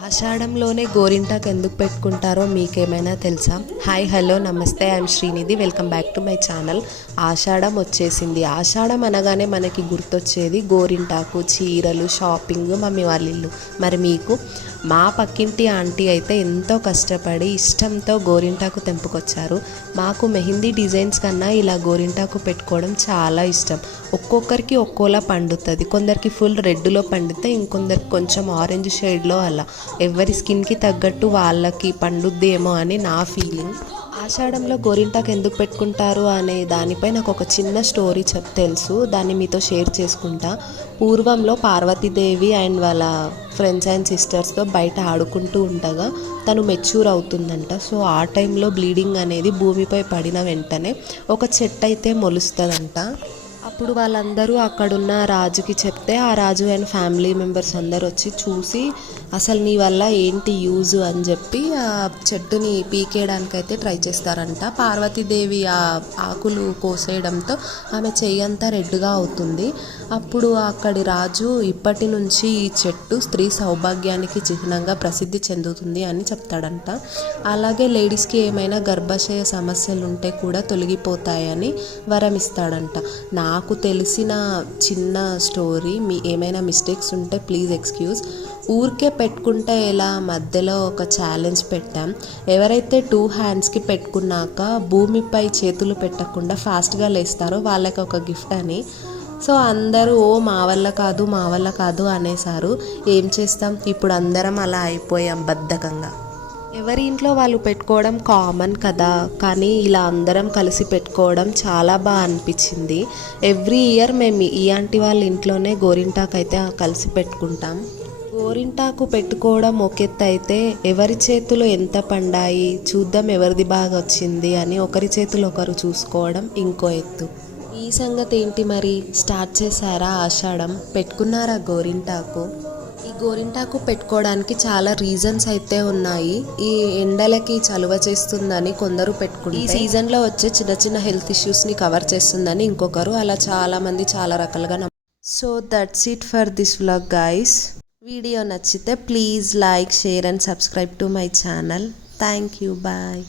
ఆషాఢంలోనే గోరింటాకు ఎందుకు పెట్టుకుంటారో మీకేమైనా తెలుసా? హాయ్ హలో నమస్తే I'm Srinidhi. Welcome back to my channel. ఆషాఢం వచ్చేసింది. ఆషాఢం అనగానే మనకి గుర్తొచ్చేది గోరింటాకు చీరలు షాపింగ్ మమ్మీ వాళ్ళ ఇల్లు. మరి మీకు? మా పక్కింటి ఆంటీ అయితే ఎంతో కష్టపడి ఇష్టంతో గోరింటాకు తెంపుకొచ్చారు. మాకు మెహందీ డిజైన్స్ కన్నా ఇలా గోరింటాకు పెట్టుకోవడం చాలా ఇష్టం. ఒక్కొక్కరికి ఒక్కోలా పండుతుంది. కొందరికి ఫుల్ రెడ్లో పండితే ఇంకొందరికి కొంచెం ఆరెంజ్ షేడ్లో అలా. ఎవరి స్కిన్కి తగ్గట్టు వాళ్ళకి పండుద్దేమో అని నా ఫీలింగ్. ఆషాఢంలో గోరింటాకు ఎందుకు పెట్టుకుంటారు అనే దానిపై నాకు ఒక చిన్న స్టోరీ చెప్ తెలుసు. దాన్ని మీతో షేర్ చేసుకుంటా. పూర్వంలో పార్వతీదేవి అండ్ వాళ్ళ ఫ్రెండ్స్ అండ్ సిస్టర్స్తో బయట ఆడుకుంటూ ఉండగా తను మెచ్యూర్ అవుతుందంట. సో ఆ టైంలో బ్లీడింగ్ అనేది భూమిపై పడిన వెంటనే ఒక చెట్టు అయితే మొలుస్తుందంట. అప్పుడు వాళ్ళందరూ అక్కడున్న రాజుకి చెప్తే ఆ రాజు అండ్ ఫ్యామిలీ మెంబర్స్ అందరు వచ్చి చూసి అసలు నీ వల్ల ఏంటి యూజ్? అని చెప్పి ఆ చెట్టుని పీకేయడానికైతే ట్రై చేస్తారంట. పార్వతీదేవి ఆ ఆకులు కోసేయడంతో ఆమె చెయ్యంతా రెడ్గా అవుతుంది. అప్పుడు అక్కడి రాజు ఇప్పటి నుంచి ఈ చెట్టు స్త్రీ సౌభాగ్యానికి చిహ్నంగా ప్రసిద్ధి చెందుతుంది అని చెప్తాడంట. అలాగే లేడీస్కి ఏమైనా గర్భాశయ సమస్యలు ఉంటే కూడా తొలగిపోతాయని వరం ఇస్తాడంట నా నాకు తెలిసిన చిన్న స్టోరీ మీ ఏమైనా మిస్టేక్స్ ఉంటే ప్లీజ్ ఎక్స్క్యూజ్. ఊరికే పెట్టుకుంటే ఎలా? మధ్యలో ఒక ఛాలెంజ్ పెట్టాం. ఎవరైతే టూ హ్యాండ్స్కి పెట్టుకున్నాక భూమిపై చేతులు పెట్టకుండా ఫాస్ట్గా లేస్తారో వాళ్ళకి ఒక గిఫ్ట్ అని. సో అందరూ ఓ మా వల్ల కాదు మా వల్ల కాదు అనేసారు. ఏం చేస్తాం? ఇప్పుడు అందరం అలా అయిపోయాం బద్ధకంగా. ఎవరి ఇంట్లో వాళ్ళు పెట్టుకోవడం కామన్ కదా కానీ ఇలా అందరం కలిసి పెట్టుకోవడం చాలా బాగా అనిపించింది. ఎవ్రీ ఇయర్ మేము ఈ ఆంటీ వాళ్ళ ఇంట్లోనే గోరింటాకు అయితే కలిసి పెట్టుకుంటాం. గోరింటాకు పెట్టుకోవడం ఒక ఎత్తు అయితే ఎవరి చేతులు ఎంత పండాయి చూద్దాం ఎవరిది బాగా వచ్చింది అని ఒకరి చేతులు ఒకరు చూసుకోవడం ఇంకో ఎత్తు. ఈ సంగతి ఏంటి మరి? స్టార్ట్ చేశారా ఆషాఢం? పెట్టుకున్నారా గోరింటాకు? గోరింటాకు పెట్టుకోవడానికి చాలా రీజన్స్ అయితే ఉన్నాయి. ఈ ఎండలకి చలువ చేస్తుందని కొందరు పెట్టుకుంటారు ఈ సీజన్లో వచ్చే చిన్న చిన్న హెల్త్ ఇష్యూస్ని కవర్ చేస్తుందని ఇంకొకరు అలా చాలా మంది చాలా రకాలుగా so that's it for this vlog guys video నచ్చితే please like share and subscribe to my channel thank you bye